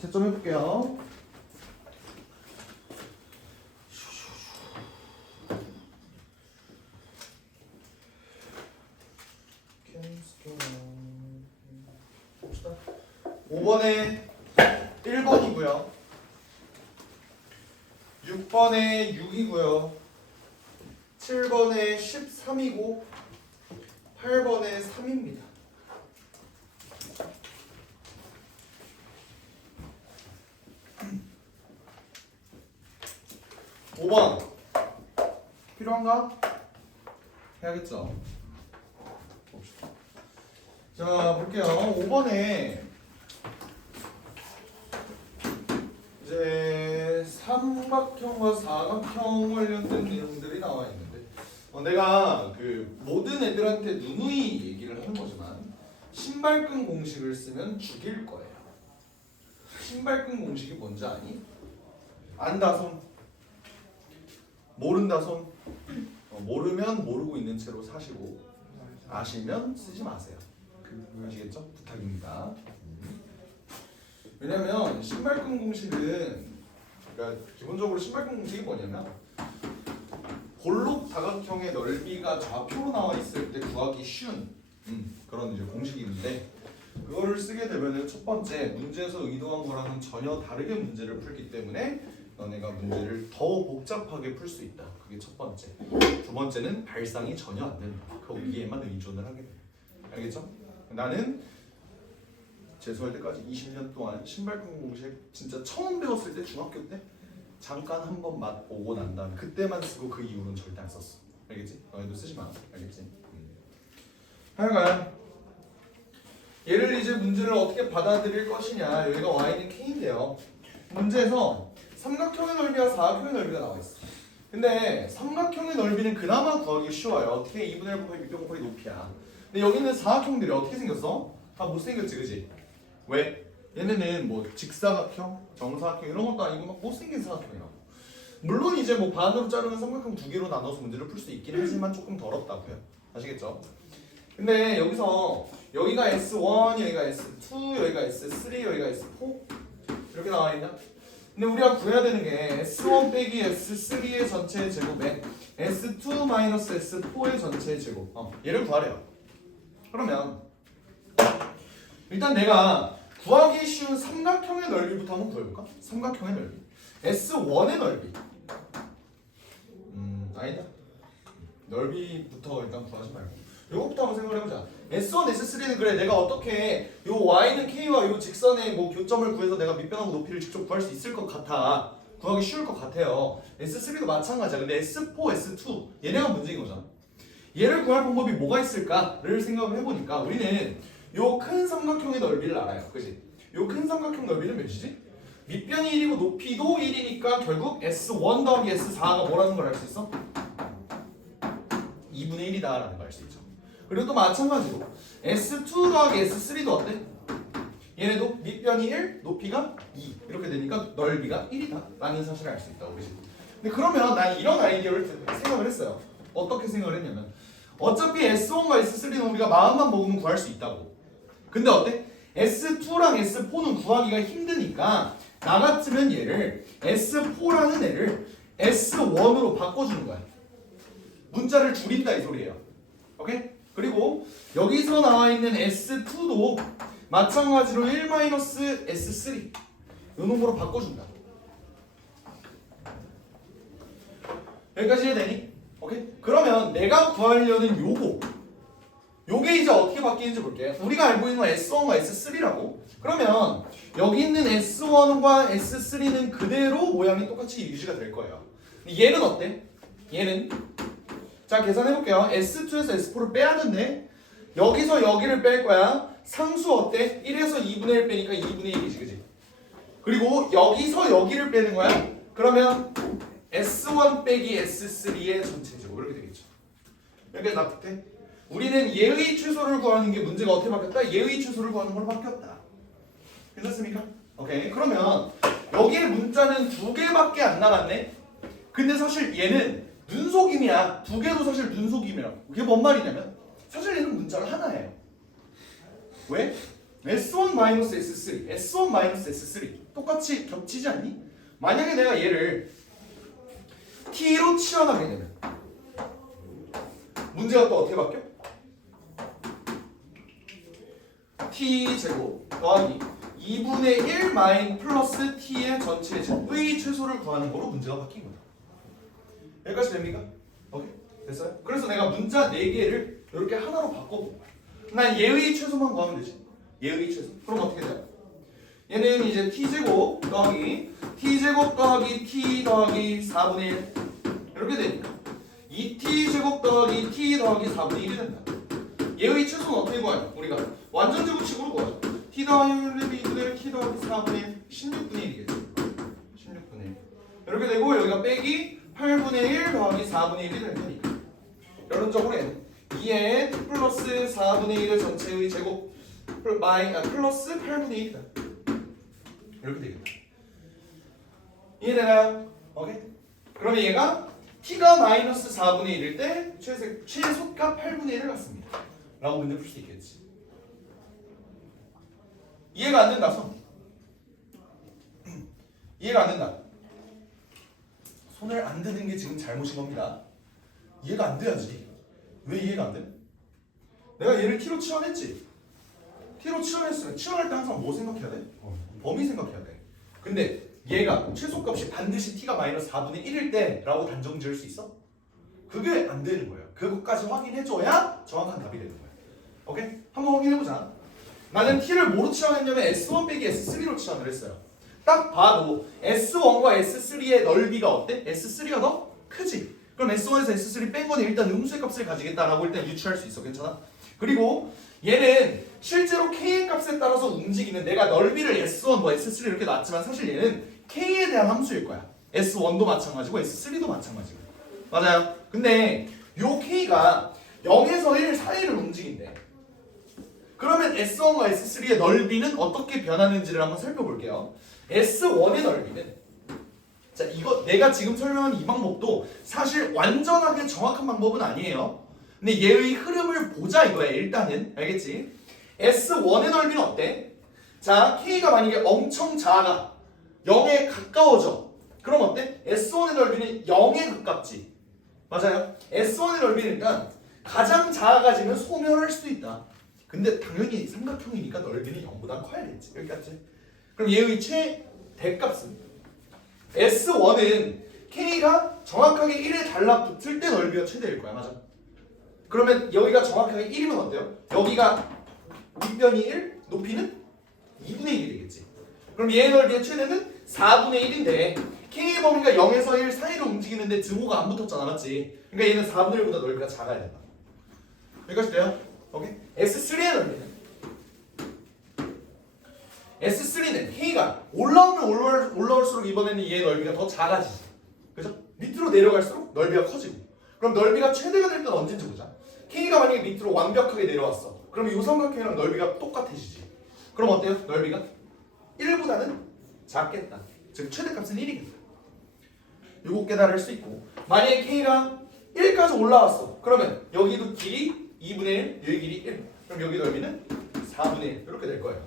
채점 해볼게요. 봅시다. 5번에 1번이고요. 6번에 6이고요. 7번에 13이고 8번에 3입니다. (5번) 필요한가? 해야겠죠. 봅시다. 자, 볼게요. 5번에 이제 삼각형과 사각형 관련된 내용들이 나와 있는데 내가 그 모든 애들한테 누누이 얘기를 하는 거지만 신발끈 공식을 쓰면 죽일 거예요. 신발끈 공식이 뭔지 아니? 안다 손, 모른다 손. 모르면 모르고 있는 채로 사시고 아시면 쓰지 마세요. 아시겠죠? 부탁입니다. 왜냐면 신발끈 공식은 그러니까 기본적으로 신발끈 공식이 뭐냐면 볼록 다각형의 넓이가 좌표로 나와 있을 때 구하기 쉬운 그런 이제 공식인데 그거를 쓰게 되면은 첫 번째 문제에서 의도한 거랑은 전혀 다르게 문제를 풀기 때문에 너네가 문제를 더 복잡하게 풀 수 있다. 그게 첫 번째. 두 번째는 발상이 전혀 안 된다. 거기에만 의존을 하게 돼. 알겠죠? 나는 재수할 때까지 20년 동안 신발끈 공식 진짜 처음 배웠을 때 중학교 때 잠깐 한번 맛보고 난 다음에 그때만 쓰고 그 이후로는 절대 안 썼어. 알겠지? 너희도 쓰지 마. 알겠지? 하여간 얘를 이제 문제를 어떻게 받아들일 것이냐. 여기가 y는 k인데요. 문제에서 삼각형의 넓이와 사각형의 넓이가 나와 있어. 근데 삼각형의 넓이는 그나마 구하기 쉬워요. 어떻게 2분의 1 곱하기 밑변 곱하기 높이야. 근데 여기 있는 사각형들이 어떻게 생겼어? 다 못생겼지, 그지? 왜? 얘네는 뭐 직사각형, 정사각형 이런 것도 아니고 막 못생긴 사각형이라고. 물론 이제 뭐 반으로 자르는 삼각형 두 개로 나눠서 문제를 풀 수 있긴 하지만 조금 더럽다고요. 아시겠죠? 근데 여기서 여기가 S1, 여기가 S2, 여기가 S3, 여기가 S4 이렇게 나와 있냐? 근데 우리가 구해야 되는 게 S1 빼기 S3의 전체 제곱에 S2 마이너스 S4의 전체 제곱. 얘를 구하래요. 그러면 일단 내가 구하기 쉬운 삼각형의 넓이부터 한번 구해볼까? 삼각형의 넓이. S1의 넓이. 아니다. 넓이부터 일단 구하지 말고. 요거부터 한번 생각을 해보자. S1, S3는 그래 내가 어떻게 요 y는 k와 요 직선의 뭐 교점을 구해서 내가 밑변하고 높이를 직접 구할 수 있을 것 같아. 구하기 쉬울 것 같아요. S3도 마찬가지야. 근데 S4, S2 얘네가 문제인 거잖아. 얘를 구할 방법이 뭐가 있을까를 생각을 해보니까 우리는 요 큰 삼각형의 넓이를 알아요. 그지? 요 큰 삼각형 넓이는 몇이지? 밑변이 1이고 높이도 1이니까 결국 S1 더하기 S4가 뭐라는 걸 알 수 있어? 2분의 1이다 라는 걸 알 수 있죠. 그리고 또 마찬가지로 S2 더하기 S3도 어때? 얘네도 밑변이 1, 높이가 2 이렇게 되니까 넓이가 1이다 라는 사실을 알 수 있다고. 그지? 근데 그러면 난 이런 아이디어를 생각을 했어요. 어떻게 생각을 했냐면 어차피 S1과 S3는 우리가 마음만 먹으면 구할 수 있다고. 근데 어때? S2랑 S4는 구하기가 힘드니까 나 같으면 얘를 S4라는 애를 S1으로 바꿔주는 거야. 문자를 줄인다 이 소리예요. 오케이? 그리고 여기서 나와 있는 S2도 마찬가지로 1-S3 이 놈으로 바꿔준다. 여기까지 이해되니? 오케이? 그러면 내가 구하려는 요게 이제 어떻게 바뀌는지 볼게요. 우리가 알고 있는 건 S1과 S3라고. 그러면 여기 있는 S1과 S3는 그대로 모양이 똑같이 유지가 될 거예요. 얘는 어때? 얘는 자 계산해볼게요. S2에서 S4를 빼야 된대. 여기서 여기를 뺄 거야. 상수 어때? 1에서 2분의 1 빼니까 2분의 1이지, 그지? 그리고 여기서 여기를 빼는 거야. 그러면 S1 빼기 S3의 전체제곱 이렇게 되겠죠. 여기까지 납득돼? 우리는 얘의 최소를 구하는 게 문제가 어떻게 바뀌었다? 얘의 최소를 구하는 걸로 바뀌었다. 괜찮습니까? 오케이. 그러면 여기에 문자는 2개밖에 안 나갔네? 근데 사실 얘는 눈속임이야. 2개도 사실 눈속임이라고. 그게 뭔 말이냐면 사실 얘는 문자가 하나예요. 왜? S1 마이너스 S3, S1 마이너스 S3 똑같이 겹치지 않니? 만약에 내가 얘를 t로 치환하게 되면 문제가 또 어떻게 바뀌어? t제곱 더하기 2분의 1 마인 플러스 t의 전체 제의 최소를 구하는 거로 문제가 바뀐 거다. 여기까지 됩니까? 오케이? 됐어요? 그래서 내가 문자 4개를 이렇게 하나로 바꿔본 거야. 난 얘의 최소만 구하면 되지. 얘의 최소. 그럼 어떻게 돼요? 얘는 이제 t제곱 더하기 t제곱 더하기 t 더하기 4분의 1 이렇게 되니까 2t제곱 더하기 t 더하기 4분의 1이 된다. 얘의 최소는 어떻게 구하냐? 우리가 완전 제곱식으로 구하죠. t 더하기 2분의 1 t 더하기 4분의 1 16분의 1이겠지. 16분의 1 이렇게 되고 여기가 빼기 8분의 1 더하기 4분의 1이 될 테니까 여론적으로 얘는 2의 t 플러스 4분의 1의 전체의 제곱 플러스 8분의 1이다. 이렇게 되겠다. 이해되나요? 오케이? 그러면 얘가 t가 마이너스 4분의 1일 때 최소값 8분의 1을 갖습니다. 라고 문제 풀 수 있겠지. 이해가 안 된다, 손. 이해가 안 된다. 손을 안 드는 게 지금 잘못인 겁니다. 이해가 안 돼야지. 왜 이해가 안 돼? 내가 얘를 t로 치환했지. t로 치환했으면 치환할 때 항상 뭐 생각해야 돼? 범위 생각해야 돼. 근데 얘가 최소값이 반드시 t가 마이너스 4분의 1일 때 라고 단정 지을 수 있어? 그게 안 되는 거예요. 그것까지 확인해줘야 정확한 답이 되는 거예요. 오케이? 한번 확인해보자. 나는 t를 뭐로 치환했냐면 S1 빼기 S3로 치환을 했어요. 딱 봐도 S1과 S3의 넓이가 어때? S3가 더 크지? 그럼 S1에서 S3 뺀 거는 일단 음수의 값을 가지겠다라고 일단 유추할 수 있어. 괜찮아? 그리고 얘는 실제로 k의 값에 따라서 움직이는 내가 넓이를 S1, 뭐 S3 이렇게 놨지만 사실 얘는 k에 대한 함수일 거야. S1도 마찬가지고 S3도 마찬가지고. 맞아요? 근데 요 k가 0에서 1 사이를 움직인대. 그러면 S1과 S3의 넓이는 어떻게 변하는지를 한번 살펴볼게요. S1의 넓이는 자 이거 내가 지금 설명한 이 방법도 사실 완전하게 정확한 방법은 아니에요. 근데 얘의 흐름을 보자 이거야 일단은. 알겠지? S1의 넓이는 어때? 자 K가 만약에 엄청 작아 0에 가까워져 그럼 어때? S1의 넓이는 0에 가깝지. 맞아요? S1의 넓이니까 가장 작아지면 소멸할 수도 있다. 근데 당연히 삼각형이니까 넓이는 0보다 커야겠지. 여기까지. 그럼 얘의 최대값은 S1은 K가 정확하게 1에 달라붙을 때 넓이가 최대일 거야. 맞아? 그러면 여기가 정확하게 1이면 어때요? 여기가 윗변이 1, 높이는 2분의 1이 되겠지. 그럼 얘의 넓이의 최대는 4분의 1인데 K의 범위가 0에서 1 사이로 움직이는데 등호가 안 붙었잖아. 맞지? 그러니까 얘는 4분의 1보다 넓이가 작아야 된다. 여기까지 돼요? 오케이? S3의 넓이는 S3는 K가 올라오면 올라올수록 이번에는 얘의 넓이가 더 작아지지. 그죠? 밑으로 내려갈수록 넓이가 커지고. 그럼 넓이가 최대가 될 땐 언제인지 보자. K가 만약에 밑으로 완벽하게 내려왔어. 그럼 이 삼각형이랑 넓이가 똑같아지지. 그럼 어때요? 넓이가 1보다는 작겠다. 즉 최대값은 1이겠다. 요거 깨달을 수 있고 만약에 K가 1까지 올라왔어. 그러면 여기도 길이 2분의 1, 여기 길이 1. 그럼 여기 넓이는 4분의 1 이렇게 될 거예요.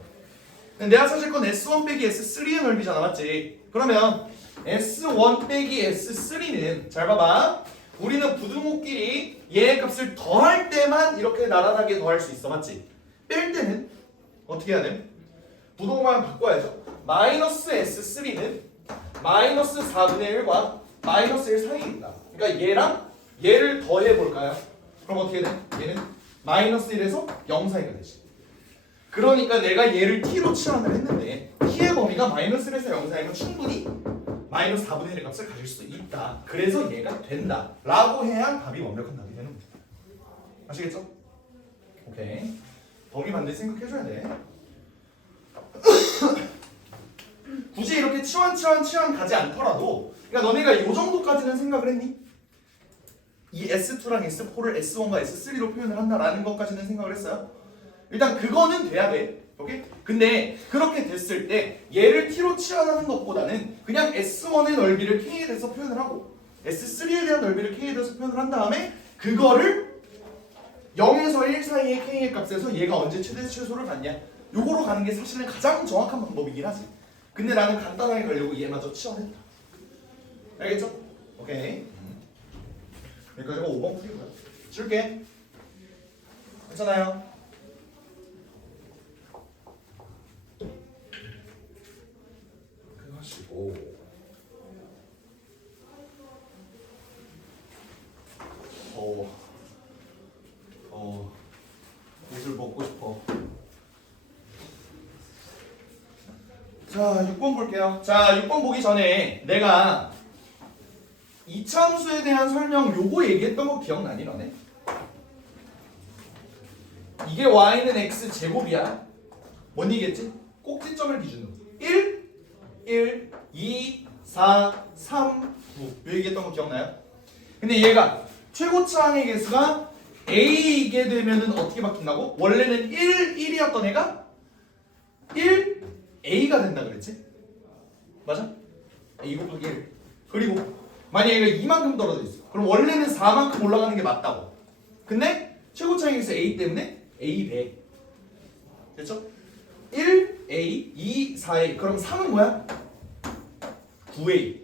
근데 내가 찾을 건 S1 빼기 S3의 넓이잖아. 맞지? 그러면 S1 빼기 S3는 잘 봐봐. 우리는 부등호끼리 얘의 값을 더할 때만 이렇게 나란하게 더할 수 있어. 맞지? 뺄 때는 어떻게 해야 돼? 부등호만 바꿔야죠. 마이너스 S3는 마이너스 4분의 1과 마이너스 1 사이에 있다. 그러니까 얘랑 얘를 더해볼까요? 그럼 어떻게 돼? 얘는 마이너스 1에서 0 사이가 되지. 그러니까 내가 얘를 t로 치환을 했는데 t의 범위가 마이너스 1에서 0 사이면 충분히 마이너스 4분의 1의 값을 가질 수 있다. 그래서 얘가 된다. 라고 해야 답이 완벽한 답이 되는 거죠. 아시겠죠? 오케이. 범위 반드시 생각해줘야 돼. 굳이 이렇게 치환 가지 않더라도 그러니까 너네가 이 정도까지는 생각을 했니? 이 S2랑 S4를 S1과 S3로 표현을 한다라는 것까지는 생각을 했어요? 일단 그거는 돼야 돼. 오케이? 근데 그렇게 됐을 때 얘를 t로 치환하는 것보다는 그냥 S1의 넓이를 k에 대해서 표현을 하고 S3에 대한 넓이를 k에 대해서 표현을 한 다음에 그거를 0에서 1 사이의 k의 값에서 얘가 언제 최대 최소를 갖냐 요거로 가는 게 사실은 가장 정확한 방법이긴 하지. 근데 나는 간단하게 가려고 얘마저 치환했다. 알겠죠? 오케이. 여기까지가 5번 풀이고요. 줄게. 괜찮아요? 그렇게 하시고 옷을 벗고 싶어. 자, 6번 볼게요. 자, 6번 보기 전에 내가 이차함수에 대한 설명 요거 얘기했던 거 기억나니 너네? 이게 y는 x 제곱이야. 뭔 얘기했지? 꼭지점을 기준으로 1, 1, 2, 4, 3, 9 요 얘기했던 거 기억나요? 근데 얘가 최고차항의 개수가 a이게 되면은 어떻게 바뀐다고? 원래는 1, 1이었던 애가 1, a가 된다 그랬지? 맞아? a 곱하기 1 그리고 만약에 얘가 이만큼 떨어져 있어. 그럼 원래는 4만큼 올라가는 게 맞다고. 근데 최고차항의 개수 a 때문에 a 돼. 됐죠? 1a, 2, 4a. 그럼 3은 뭐야? 9a.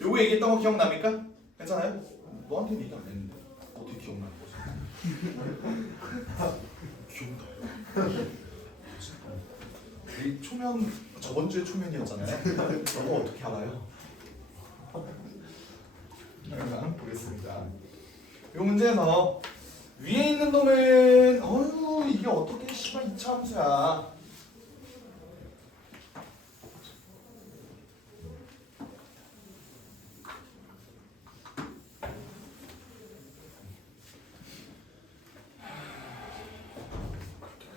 요거 얘기했던 거 기억납니까? 괜찮아요? 너한테는 얘기 안 했는데 어떻게 기억나는 거지? 기억나요. 이 초면 저번 주에 초면이었잖아요. 너무 어떻게 알아요? 한번 보겠습니다. 이 문제에서 위에 있는 놈은 이게 어떻게 씨발 이차 함수야?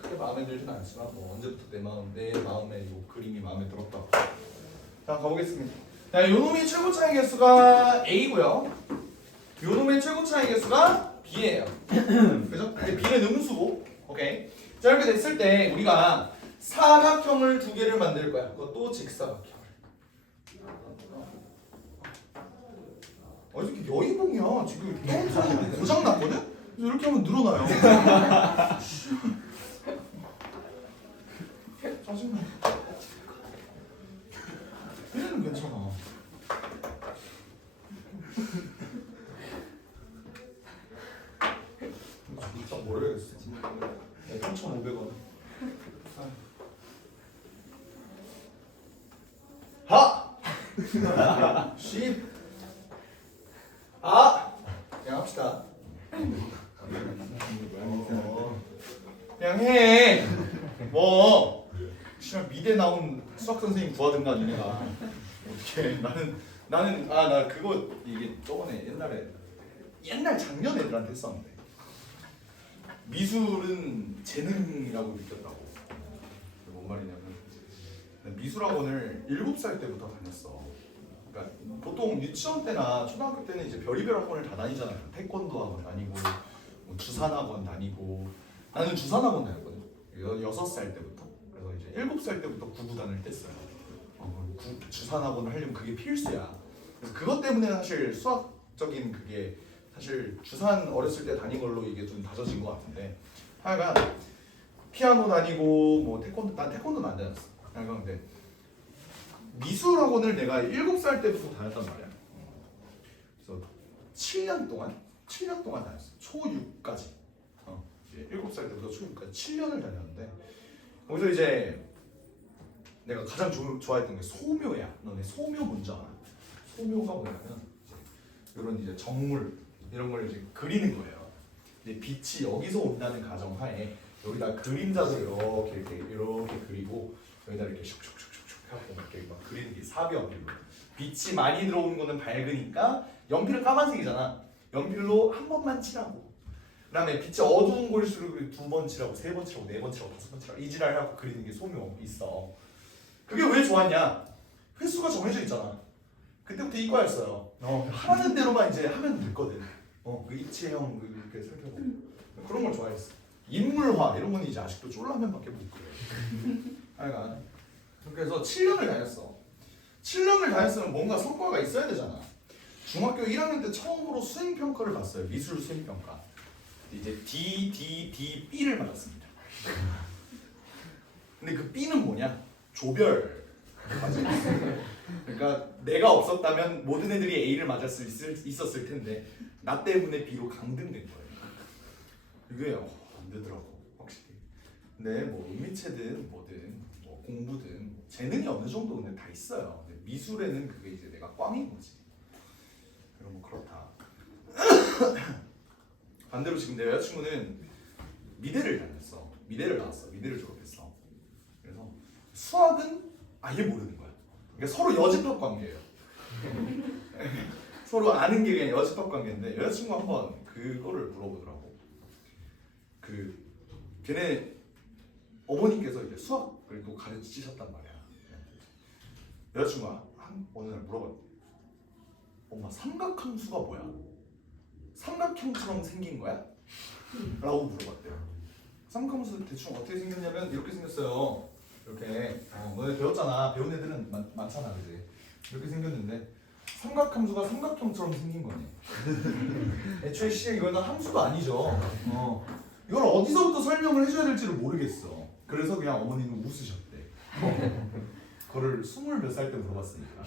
그렇게 마음에 들진 않지만 뭐 언제부터 내 마음에 이 그림이 마음에 들었다. 자, 가보겠습니다. 자, 요놈의 최고차의 개수가 a고요. 요놈의 최고차의 개수가 b예요. 그죠? 근데 b는 음수고, 오케이. 자, 이렇게 됐을 때 우리가 사각형을 두 개를 만들 거야. 그것도 직사각형. 이렇게 여의봉이야. 지금 평소에 고장 났거든? 그래서 이렇게 하면 늘어나요. 짜증나. 얘는 괜찮아. 일단 뭘 해야겠어. 3,500원. 하! 10. 그냥 합시다. 그냥 해. 뭐 시간 미대 나온 수학 선생님 구하든가 니네가. 어떻게? 나 그거 이게 저번에 옛날 작년 애들한테 했었는데 미술은 재능이라고 느꼈다고. 뭔 말이냐면 미술학원을 7살 때부터 다녔어. 그러니까 보통 유치원 때나 초등학교 때는 이제 별의별 학원을 다 다니잖아요. 태권도 학원 다니고 뭐 주산 학원 다니고. 나는 주산 학원 다녔거든. 6살 때부터. 그래서 이제 7살 때부터 구구단을 뗐어요. 주산 학원을 하려면 그게 필수야. 그래서 그것 때문에 사실 수학적인 그게 사실 주산 어렸을 때 다닌 걸로 이게 좀 다져진 것 같은데. 하여간 피아노 다니고 뭐 난 태권도는 안 다녔어. 하여간 근데 미술 학원을 내가 7살 때부터 다녔단 말이야. 그래서 7년 동안 다녔어. 초6까지. 7살 때부터 초6까지 7년을 다녔는데 거기서 이제 내가 가장 좋아했던 게 소묘야. 너네 소묘 뭔지 알아? 소묘가 뭐냐면 이런 이제 정물 이런 걸 이제 그리는 거예요. 근데 빛이 여기서 온다는 가정하에 여기다 그림자도 이렇게 그리고 여기다 이렇게 슉슉슉슉슉 하고 이렇게 막 그리는 게 사비연필로. 빛이 많이 들어오는 거는 밝으니까 연필은 까만색이잖아. 연필로 한 번만 칠하고 그다음에 빛이 어두운 곳일수록 2번 칠하고 3번 칠하고 4번 칠하고 5번 칠하고 이 지랄 하고 그리는 게 소묘 있어. 그게 왜 좋았냐? 횟수가 정해져 있잖아. 그때부터 이과였어요. 하라는 대로만 이제 하면 됐거든. 그 입체형 이렇게 살펴보고 그런 걸 좋아했어. 인물화 이런 건 이제 아직도 쫄라면밖에 못 그려. 하여간 그래서 7년을 다녔어. 7년을 다녔으면 뭔가 성과가 있어야 되잖아. 중학교 1학년 때 처음으로 수행평가를 봤어요. 미술 수행평가. 이제 D, B를 받았습니다. 근데 그 B는 뭐냐? 조별 맞아. 그러니까 내가 없었다면 모든 애들이 A를 있었을 텐데 나 때문에 B로 강등된 거예요. 이게 안 되더라고 확실히. 근데 뭐 은미체든 뭐든 뭐 공부든 재능이 어느 정도 근데 다 있어요. 근데 미술에는 그게 이제 내가 꽝인 거지. 그럼 뭐 그렇다. 반대로 지금 내 여자친구는 미대를 다녔어. 미대를 나왔어. 미대를 졸업했어. 그래서 수학은 아예 모르는 거야. 그러니까 서로 여집합 관계예요. 서로 아는 게 그냥 여집합 관계인데 여자친구가 한번 그거를 물어보더라고. 걔네 어머니께서 이제 수학을 또 가르치셨단 말이야. 여자친구가 어느 날 물어봤대. 엄마 삼각함수가 뭐야? 삼각형처럼 생긴 거야? 라고 물어봤대요. 삼각함수 대충 어떻게 생겼냐면 이렇게 생겼어요. 이렇게 너네 배웠잖아. 배운 애들은 많잖아, 그지? 이렇게 생겼는데 삼각함수가 삼각형처럼 생긴 거네. 애초에 이거는 함수도 아니죠. 이걸 어디서부터 설명을 해줘야 될지를 모르겠어. 그래서 그냥 어머니는 웃으셨대. 그거를 20몇 살 때 물어봤으니까.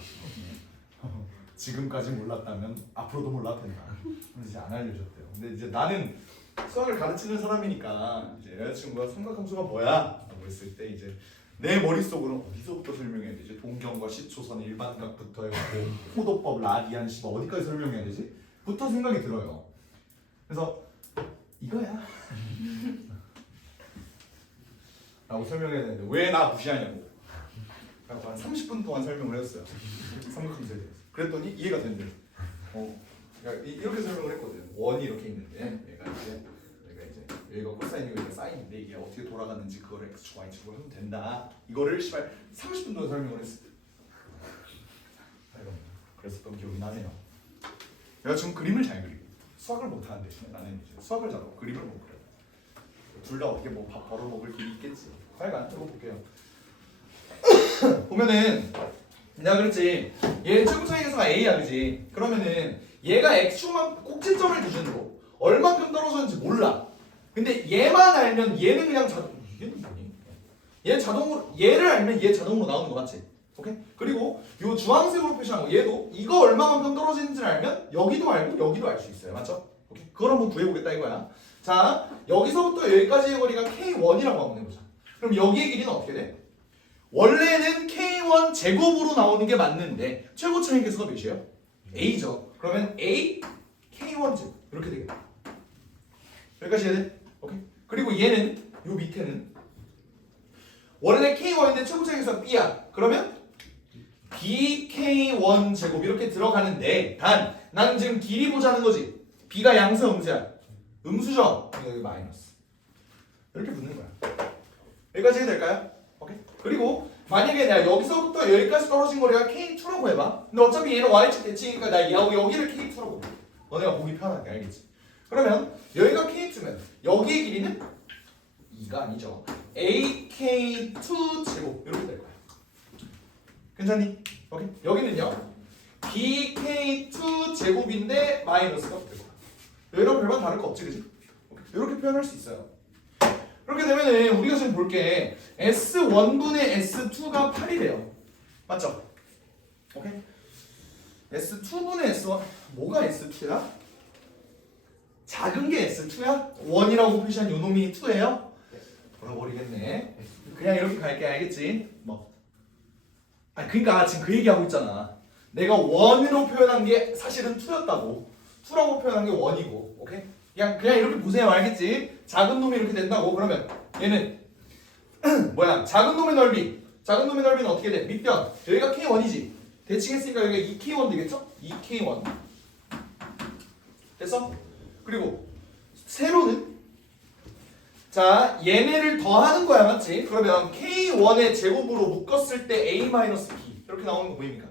지금까지 몰랐다면 앞으로도 몰랐다. 그래서 이제 안 알려줬대요. 근데 이제 나는 수학을 가르치는 사람이니까 이제 여자친구가 삼각함수가 뭐야? 라고 했을 때 이제 내 머릿속으로 어디서부터 설명해야 되지? 동경과 시초선 일반각부터 해가지고 호도법, 라디안, 시바 어디까지 설명해야 되지? 부터 생각이 들어요. 그래서 이거야 라고 설명해야 되는데 왜 나 무시하냐고. 그래서 한 30분 동안 설명을 했어요. 삼각함수에 대해서. 그랬더니 이해가 된대. 그러니까 이렇게 설명을 했거든. 원이 이렇게 있는데 얘가 이제 여기가 코사인이고 여기가 사인인데 이게 어떻게 돌아가는지 그거를 x축, y축으로 하면 된다. 이거를 30분 동안 설명을 했을 때. 그랬었던 기억이 나네요. 내가 지금 그림을 잘 그리고 수학을 못하는 대신에 나는 이제 수학을 잘하고 그림을 못 그려요. 둘 다 어떻게 뭐 밥 벌어 먹을 길이 있겠지. 하여간 들어볼게요. 보면은 내가 그랬지. 얘 최고차이 계수가 a야, 그지? 그러면은 얘가 x축만 꼭지점을 기준으로 얼만큼 떨어졌는지 몰라. 근데 얘만 알면 얘는 그냥 얘는 뭐니? 얘 자동으로 얘를 알면 얘 자동으로 나오는 거 맞지? 오케이? 그리고 요 주황색으로 표시한 거 얘도 이거 얼마만큼 떨어지는지를 알면 여기도 알고 여기도 알 수 있어요. 맞죠? 오케이? 그걸 한번 구해보겠다 이거야. 자, 여기서부터 여기까지의 거리가 K1이라고 한번 해보자. 그럼 여기의 길이는 어떻게 돼? 원래는 K1 제곱으로 나오는 게 맞는데 최고 차이 계수가 몇이에요? A죠. 그러면 A K1 제곱 이렇게 되겠다. 여기까지 해야 돼? 오케이. 그리고 얘는 요 밑에는 원래 K1인데 최고 차이 계수가 B야. 그러면 BK1 제곱 이렇게 들어가는데 단 나는 지금 길이 보자는 거지. B가 양수 음수야. 음수죠. 여기 마이너스. 이렇게 붙는 거야. 여기까지 해도 될까요? 오케이. 그리고 만약에 내가 여기서부터 여기까지 떨어진 거리가 K2라고 해봐. 근데 어차피 얘는 Y축 대칭이니까 나 여기를 K2라고 봐. 너네가 보기 편하게 알겠지? 그러면 여기가 K2면 여기의 길이는 2가 아니죠. AK2 제곱 이렇게 될 거야. 괜찮니? 오케이. 여기는요. BK2 제곱인데 마이너스가 붙을 거야. 여기랑 별반 다를 거 없지, 그지? 이렇게 표현할 수 있어요. 그렇게 되면은 우리가 지금 볼게 S1분의 S2가 8이래요. 맞죠? 오케이? S2분의 S1 뭐가 S2야? 작은 게 S2야? 1이라고 표시한 요 놈이 2예요? 돌아버리겠네. 그냥 이렇게 갈게. 알겠지? 뭐. 아니 그러니까 지금 그 얘기하고 있잖아. 내가 1으로 표현한 게 사실은 2였다고. 2라고 표현한 게 1이고. 오케이? 그냥 이렇게 보세요. 알겠지? 작은 놈이 이렇게 된다고. 그러면 얘는 뭐야? 작은 놈의 넓이. 작은 놈의 넓이는 어떻게 돼? 밑변. 여기가 K1이지. 대칭했으니까 여기가 2K1 되겠죠? 2K1. 됐어? 그리고 세로는 자 얘네를 더하는 거야. 맞지? 그러면 K1의 제곱으로 묶었을 때 A-B 이렇게 나오는 거 보입니까?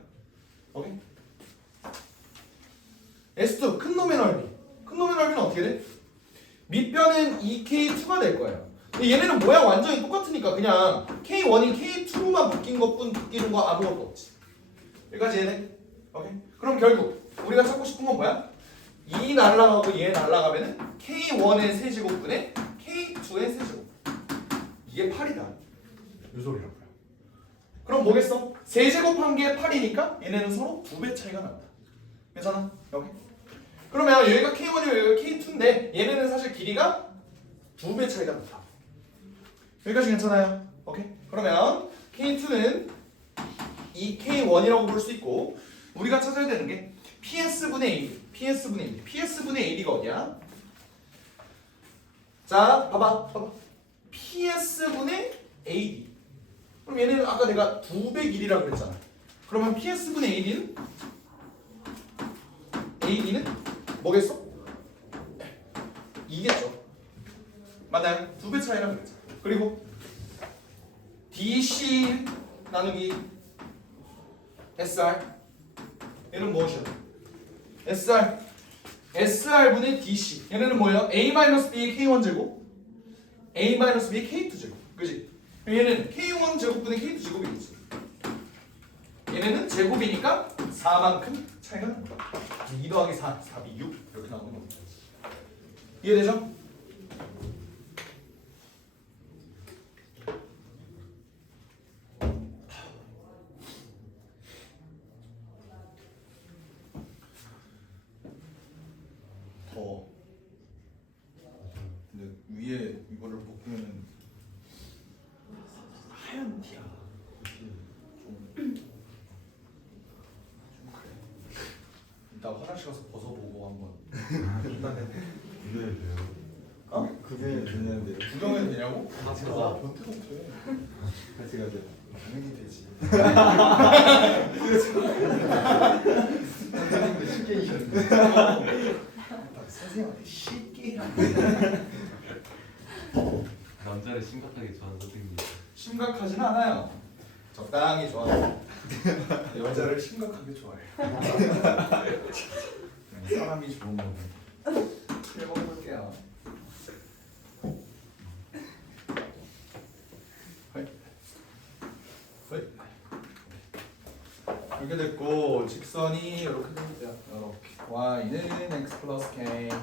오케이? S2 큰 놈의 넓이. 큰 놈의 넓이는 어떻게 돼? 밑변은 2K2가 될 거예요. 근데 얘네는 모양 완전히 똑같으니까 그냥 K1이 K2만 바뀌는 거 아무것도 없지. 여기까지 얘네. 오케이? 그럼 결국 우리가 찾고 싶은 건 뭐야? 2 날라가고 얘 날라가면은 K1의 세제곱분의 K2의 세제곱. 이게 8이다. 이 소리라고요. 그럼 뭐겠어? 세제곱한 게 8이니까 얘네는 서로 2배 차이가 난다. 괜찮아? 여기? 그러면 여기가 K1이고 여기가 K2인데 얘네는 사실 길이가 2배 차이가 난다. 여기까지 괜찮아요? 오케이? 그러면 K2는 이 K1이라고 볼 수 있고 우리가 찾아야 되는 게 PS분의 AD PS분의 AD가 어디야? 자 봐봐 PS분의 AD 그럼 얘네는 아까 내가 2배 길이라고 그랬잖아. 그러면 PS분의 AD는 뭐겠어? 이겠죠. 맞나요? 2배 차이라고 그랬죠. 그리고 DC 나누기 SR 얘는 무엇이야? SR분의 DC 얘네는 뭐예요? A-B의 K1제곱 A-B의 K2제곱 그치? 얘는 K1제곱분의 K2제곱이겠지. 얘네는 제곱이니까 4만큼 차이가 납니다. 2 더하기 4, 4비 6 이렇게 나오는 겁니다. 이해되죠? 근데 위에 이거를 보면은 하얀 티야. 좀 그래. 이따 화장실 가서 벗어보고 한번. 일단은 구경해도 돼요? 어? 구경해도 되는데 구경해도 되냐고? 같이 아, 가자. 변태 같아. 같이 가자. 당연히 되지. 선생님도 쉽게 이겼네. 선생님한테 쉽게 남자를 심각하게 좋아하는 선생님. 심각하진 않아요. 적당히 좋아해요. 여자를 심각하게 좋아해요. 사람이 좋은 거고. 해볼게요. 이렇게 됐고 직선이 이렇게 됩니다. 이렇게 y는 x 플러스 k 이렇게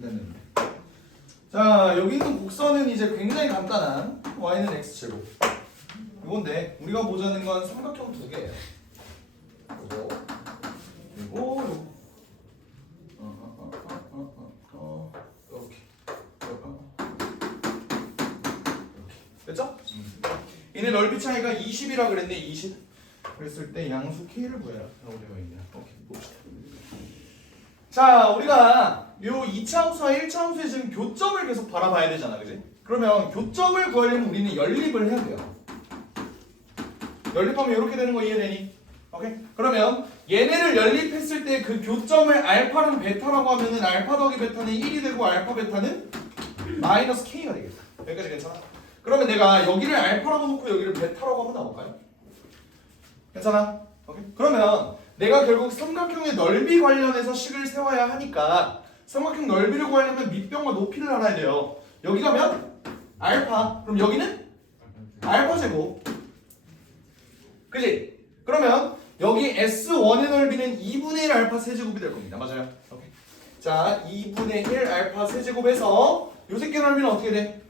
됐는데 자 여기 있는 곡선은 이제 굉장히 간단한 y는 x 제곱 이건데 우리가 보자는 건 삼각형 두 개예요. 요거 그리고 요거 이렇게 됐죠? 얘네 넓이 차이가 20이라 그랬네. 20 그랬을 때 양수 K를 구해라 라고 되어 있네요. 오케이 봅시다. 자 우리가 요 2차 함수와 1차 함수의 지금 교점을 계속 바라봐야 되잖아 그지? 그러면 교점을 구하려면 우리는 연립을 해야 돼요. 연립하면 이렇게 되는 거 이해되니? 오케이? 그러면 얘네를 연립했을 때 그 교점을 알파랑 베타라고 하면은 알파 더하기 베타는 1이 되고 알파 베타는 마이너스 K가 되겠다. 여기까지 괜찮아? 그러면 내가 여기를 알파라고 놓고 여기를 베타라고 한번 나볼까요? 괜찮아? 오케이? 그러면 내가 결국 삼각형의 넓이 관련해서 식을 세워야 하니까 삼각형 넓이를 구하려면 밑변과 높이를 알아야 돼요. 여기 가면 알파 그럼 여기는 알파 제곱 그지? 그러면 여기 S1의 넓이는 2분의 1 알파 세제곱이 될 겁니다. 맞아요? 오케이. 자 2분의 1 알파 세제곱에서 요 새끼 넓이는 어떻게 돼?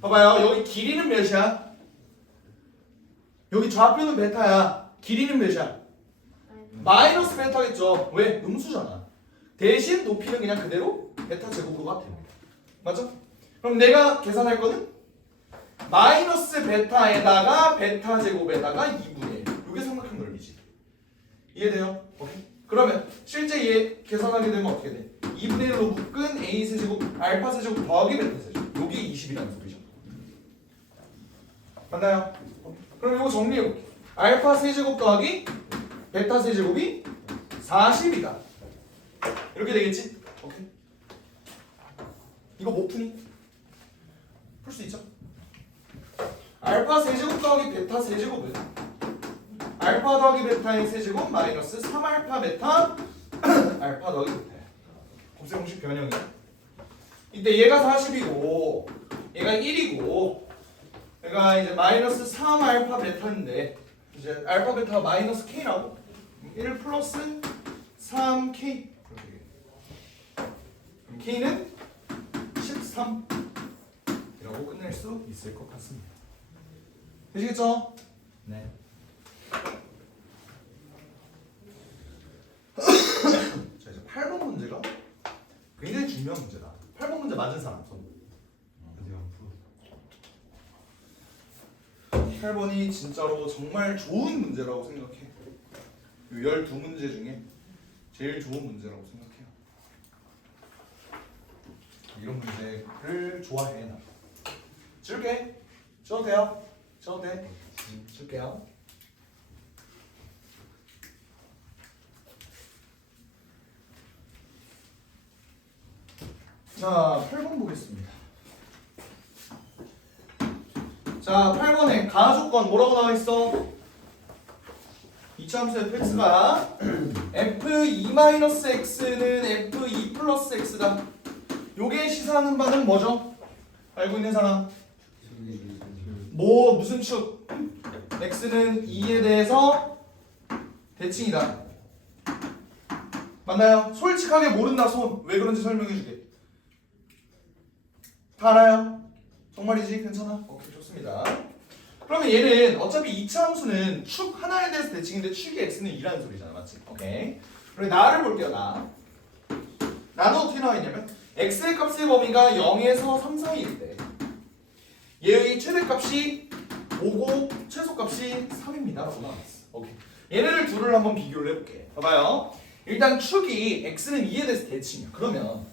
봐봐요. 여기 길이는 몇이야? 여기 좌표는 베타야. 길이는 몇이야? 마이너스 베타겠죠. 왜? 음수잖아. 대신 높이는 그냥 그대로 베타 제곱으로 같아요. 맞죠? 그럼 내가 계산할 거는 마이너스 베타에다가 베타 제곱에다가 2분의 1. 이게 삼각형 넓이지. 이해돼요? 오케이. 그러면 실제 얘 계산하게 되면 어떻게 돼? 2분의 1로 묶은 A 세제곱 알파 세제곱 더하기 베타 세제곱. 요게 20이라는 소리죠. 맞나요? 그럼 이거 정리해볼게. 알파 세제곱 더하기 베타 세제곱이 40이다. 이렇게 되겠지? 오케이. 이거 못 푸니? 풀 수 있죠? 알파 세제곱 더하기 베타 세제곱은 알파 더하기 베타의 세제곱 마이너스 3알파 베타 알파 더하기 베타야. 곱셈 공식 변형이야. 이때 얘가 40이고 얘가 1이고 얘가 이제 마이너스 3알파 베타인데 이제 알파 베타가 마이너스 K라고 1 플러스 3K 그럼 K는 13 이라고 끝낼 수 있을 것 같습니다. 되시겠죠? 네. 자 이제 8번 문제가 굉장히 중요한 문제다. 8번 문제 맞은 사람 손. 아직 안 풀었어. 8번이 진짜로 정말 좋은 문제라고 생각해. 이 12문제 중에 제일 좋은 문제라고 생각해요. 이런 문제를 좋아해 나. 지울게. 지워도 돼요? 지워도 돼? 지울게요. 자, 8번 보겠습니다. 자, 8번에 가조건 뭐라고 나와 있어? 이차함수 fx가 f2-x는 f2 플러스 x다. 요게 시사하는 바는 뭐죠? 알고 있는 사람? 뭐 무슨 축? x는 2에 대해서 대칭이다. 맞나요? 솔직하게 모른다 손. 왜 그런지 설명해 주게. 다 알아요? 정말이지? 괜찮아? 오케이 좋습니다. 그러면 얘는 어차피 2차 함수는 축 하나에 대해서 대칭인데 축이 x는 2라는 소리잖아. 맞지? 오케이. 그럼 나를 볼게요. 나는 어떻게 나와 있냐면 x의 값의 범위가 0에서 3 사이일 때 얘의 최대값이 5고 최소값이 3입니다. 라고 나왔어. 오케이. 얘네를 둘을 한번 비교를 해볼게. 봐봐요. 일단 축이 x는 2에 대해서 대칭이야. 그러면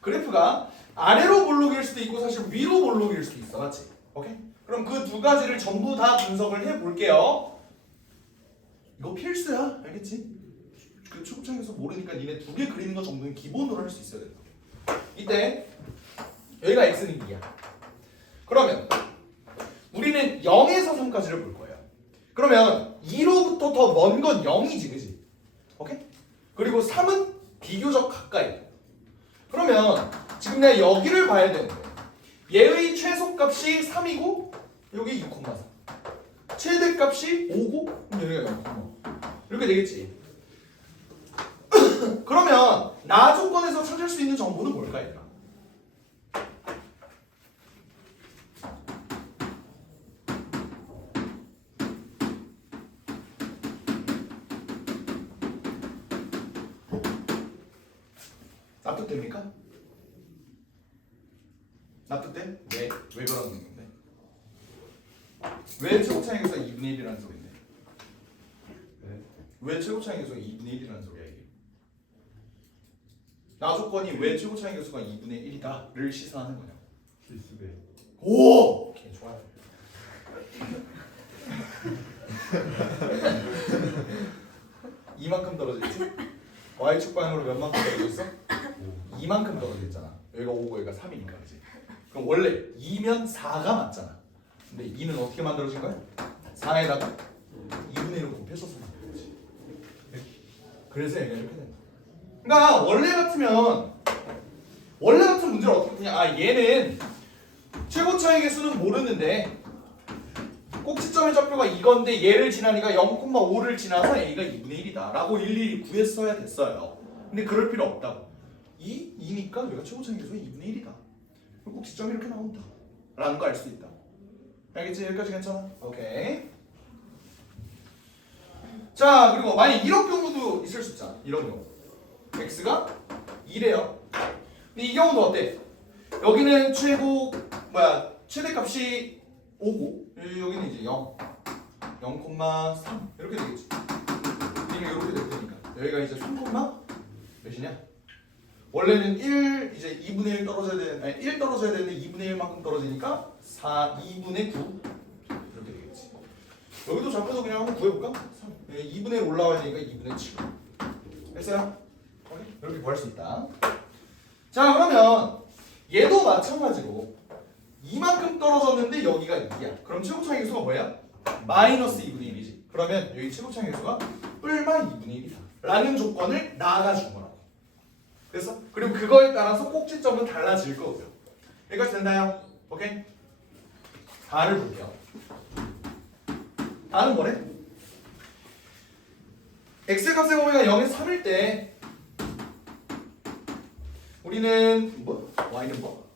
그래프가 아래로 볼록일 수도 있고 사실 위로 볼록일 수도 있어. 맞지? 오케이? 그럼 그 두 가지를 전부 다 분석을 해볼게요. 이거 필수야. 알겠지? 그 초급장에서 모르니까 니네 두 개 그리는 거 정도는 기본으로 할 수 있어야 된다. 이때 여기가 x는 2야. 그러면 우리는 0에서 3까지를 볼 거예요. 그러면 2로부터 더 먼 건 0이지. 그지? 오케이? 그리고 3은 비교적 가까이. 그러면 지금 내가 여기를 봐야 되는데 얘의 최소값이 3이고 여기 2,4 최대값이 5고 그럼 여기가 0,5 이렇게 되겠지. 그러면 나 조건에서 찾을 수 있는 정보는 뭘까 얘들아? 납득됩니까? 납득돼? 왜? 왜 그러는 건데? 왜 최고차항계수가 2분의 1이라는 소리인데? 네. 왜 최고차항계수가 2분의 1이라는 소리야 이게? 나 조건이 왜 최고차항계수가 2분의 1이다를 시사하는 거냐? 실수배. 오! 오케이 좋아요. 이만큼 떨어졌지? y축 방향으로 몇 만큼 떨어져 있어? 이만큼 떨어져 있잖아. 여기가 5고 여기가 3이니까 그지? 그럼 원래 2면 4가 맞잖아. 근데 2는 어떻게 만들어진 거야? 4에다가 2분의 1을 곱해서 만든 거지. 그래서 얘가 이렇게 된다. 그러니까 원래 같은 문제를 어떻게 푸냐? 아 얘는 최고차의 개수는 모르는데 꼭지점의 좌표가 이건데 얘를 지나니까 0,5를 지나서 a가 2분의 1이다 라고 일일이 구했어야 됐어요. 근데 그럴 필요 없다고. 2니까 여기가 최고차의 개수가 2분의 1이다. 꼭지점이 이렇게 나온다 라는 거 알 수 있다. 알겠지? 여기까지 괜찮아? 오케이. 자 그리고 만약 이런 경우도 있을 수 있잖아. 이런 경우 x가 2래요. 근데 이 경우도 어때? 여기는 최대값이 5고 여기는 이제 0,3 이렇게 되겠지. 여기는 이렇게 될 테니까 여기가 이제 3, 몇이냐? 원래는 1 이제 2분의 1 떨어져야 되는 1 떨어져야 되는데 2분의 1만큼 떨어지니까 2분의 9 이렇게 되겠지. 여기도 잡혀서 그냥 한번 구해볼까? 3 2분의 1 올라와야 되니까 2분의 7 됐어요? 이렇게 구할 수 있다. 자 그러면 얘도 마찬가지로 이만큼 떨어졌는데 여기가 2야. 그럼 최고차의 개수가 뭐야? 마이너스 2분의 1이지. 그러면 여기 최고차의 개수가 뿔마 2분의 1이다 라는 조건을 나가준 거라고. 그래서 그리고 그거에 따라서 꼭지점은 달라질 거고요. 여기까지 됐나요? 오케이? 다를 볼게요. 다는 뭐래? x 값의 범위가 0에서 3일 때 우리는 y는 뭐?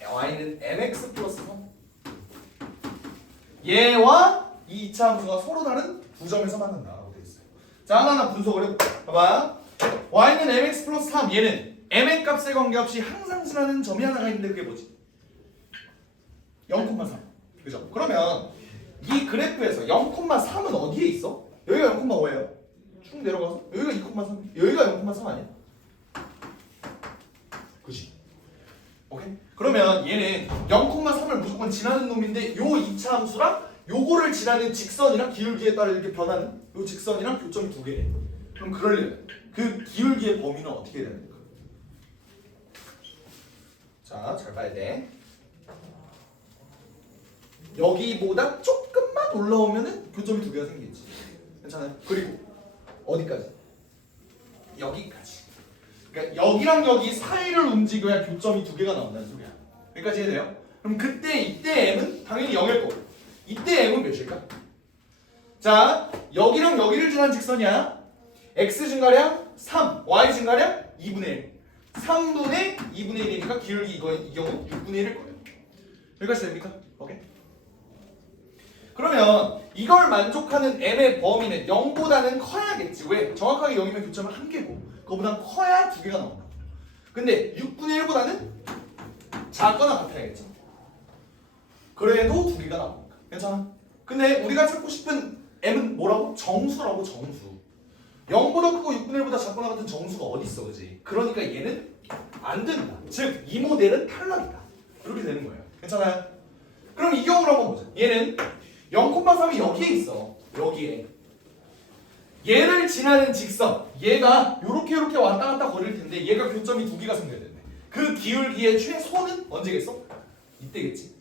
y는 mx 플러스 3 얘와 이 2차 함수가 서로 다른 두 점에서 만난다라고 되어 있어요. 자, 하나하나 분석을 해볼게요. 봐봐. y는 mx 플러스 3, 얘는 m의 값에 관계없이 항상 지나는 점이 하나가 있는데 그게 뭐지? 0,3. 그죠? 그러면 이 그래프에서 0,3은 어디에 있어? 여기가 0,5예요. 쭉 내려가서 여기가 2,3, 여기가 0,3 아니야? 그지? 오케이? 그러면 얘는 0,3을 무조건 지나는 놈인데 요 2차 함수랑 요거를 지나는 직선이랑 기울기에 따라 이렇게 변하는 요 직선이랑 교점이 두 개래. 그럼 그러려면 그 기울기의 범위는 어떻게 해야 됩니까? 자, 잘 봐야 돼. 여기보다 조금만 올라오면은 교점이 두 개가 생기겠지. 괜찮아요? 그리고 어디까지? 여기까지. 그러니까 여기랑 여기 사이를 움직여야 교점이 두 개가 나온다는 소리야. 여기까지 해야 돼요? 그럼 그때 이때 m은 당연히 0일 거고 이때 m은 몇일까? 자, 여기랑 여기를 지난 직선이야. x 증가량 3, y 증가량 2분의 1. 3분의 2분의 1이니까 기울기 이 경우 6분의 1일 거예요. 여기까지 됩니까? 오케이. 그러면 이걸 만족하는 m의 범위는 0보다는 커야겠지. 왜? 정확하게 여기면 교점은 한 개고 그거보다 커야 두 개가 나온다. 근데 6분의 1보다는 작거나 같아야겠죠. 그래도 두 개가 나오니까 괜찮아? 근데 우리가 찾고 싶은 m은 뭐라고? 정수라고. 정수. 0보다 크고 6분의 1보다 작거나 같은 정수가 어디 있어, 그지? 그러니까 얘는 안 된다. 즉 이 모델은 탈락이다. 이렇게 되는 거예요. 괜찮아요? 그럼 이 경우를 한번 보자. 얘는 0,3이 여기에 있어. 여기에. 얘를 지나는 직선. 얘가 요렇게 왔다 갔다 거릴 텐데 얘가 교점이 두 개가 생겨야 되는데 그 기울기의 최소는 언제겠어? 이때겠지.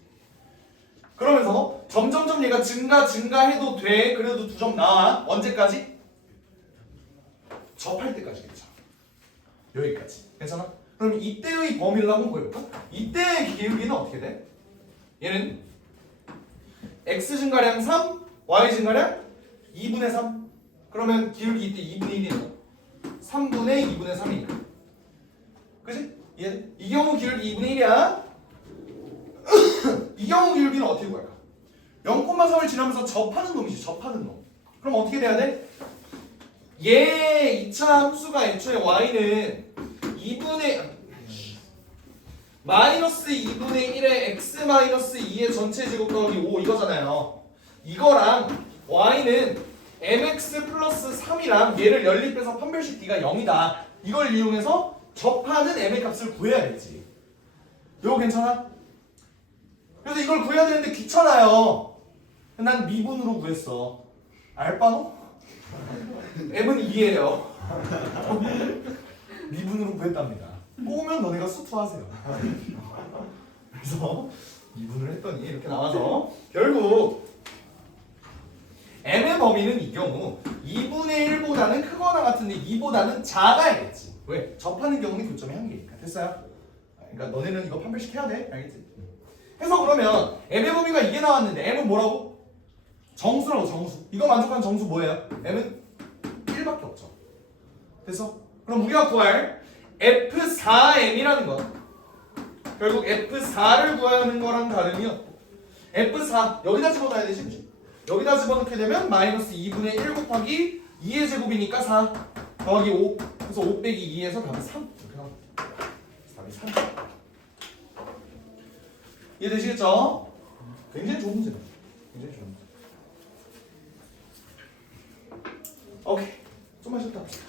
그러면서 점점점 얘가 증가해도 돼. 그래도 두 점 나와. 언제까지? 접할 때까지겠죠. 여기까지. 괜찮아? 그럼 이때의 범위를 한번 보여볼까? 이때의 기울기는 어떻게 돼? 얘는 x 증가량 3, y 증가량 2분의 3. 그러면 기울기 이때 2분의 1이니까 3분의 2분의 3이니까. 그치? 얘 이 경우 기울기 2분의 1이야. 이 경우 기울기는 어떻게 구할까? 0,3을 지나면서 접하는 놈이지. 접하는 놈. 그럼 어떻게 돼야 돼? 얘 2차 함수가 애초에 y는 2분의 마이너스 2분의 1의 x 마이너스 2의 전체 제곱 더하기 5 이거잖아요. 이거랑 y는 mx 플러스 3이랑 얘를 연립해서 판별식 d가 0이다. 이걸 이용해서 접하는 m의 값을 구해야겠지. 이거 괜찮아? 그래서 이걸 구해야 되는데 귀찮아요. 난 미분으로 구했어. 알바노? m은 2예요. 미분으로 구했답니다. 꼬우면 너네가 수투하세요. 그래서 미분을 했더니 이렇게 나와서 결국 m의 범위는 이 경우 2분의 1보다는 크거나 같은데 2보다는 작아야겠지. 왜? 접하는 경우는 교점이 한 개니까. 됐어요? 그러니까 너네는 이거 판별식 해야 돼. 알겠지? 해서 그러면 m의 범위가 이게 나왔는데 m은 뭐라고? 정수라고. 정수. 이거 만족하는 정수 뭐예요? m은 1밖에 없죠. 됐어? 그럼 우리가 구할 F4M이라는 건 결국 F4를 구하는 거랑 다름이 없고 F4 여기다 집어넣어야 되지, 그치? 여기다 집어넣게 되면 마이너스 2분의 1 곱하기 2의 제곱이니까 4 더하기 5. 그래서 5 빼기 2에서 답은 3. 이렇게 나와. 답이 3. 이해되시겠죠? 굉장히 좋은 문제다. 굉장히 좋은 문제. 오케이. 좀만 쉬었다 합시다.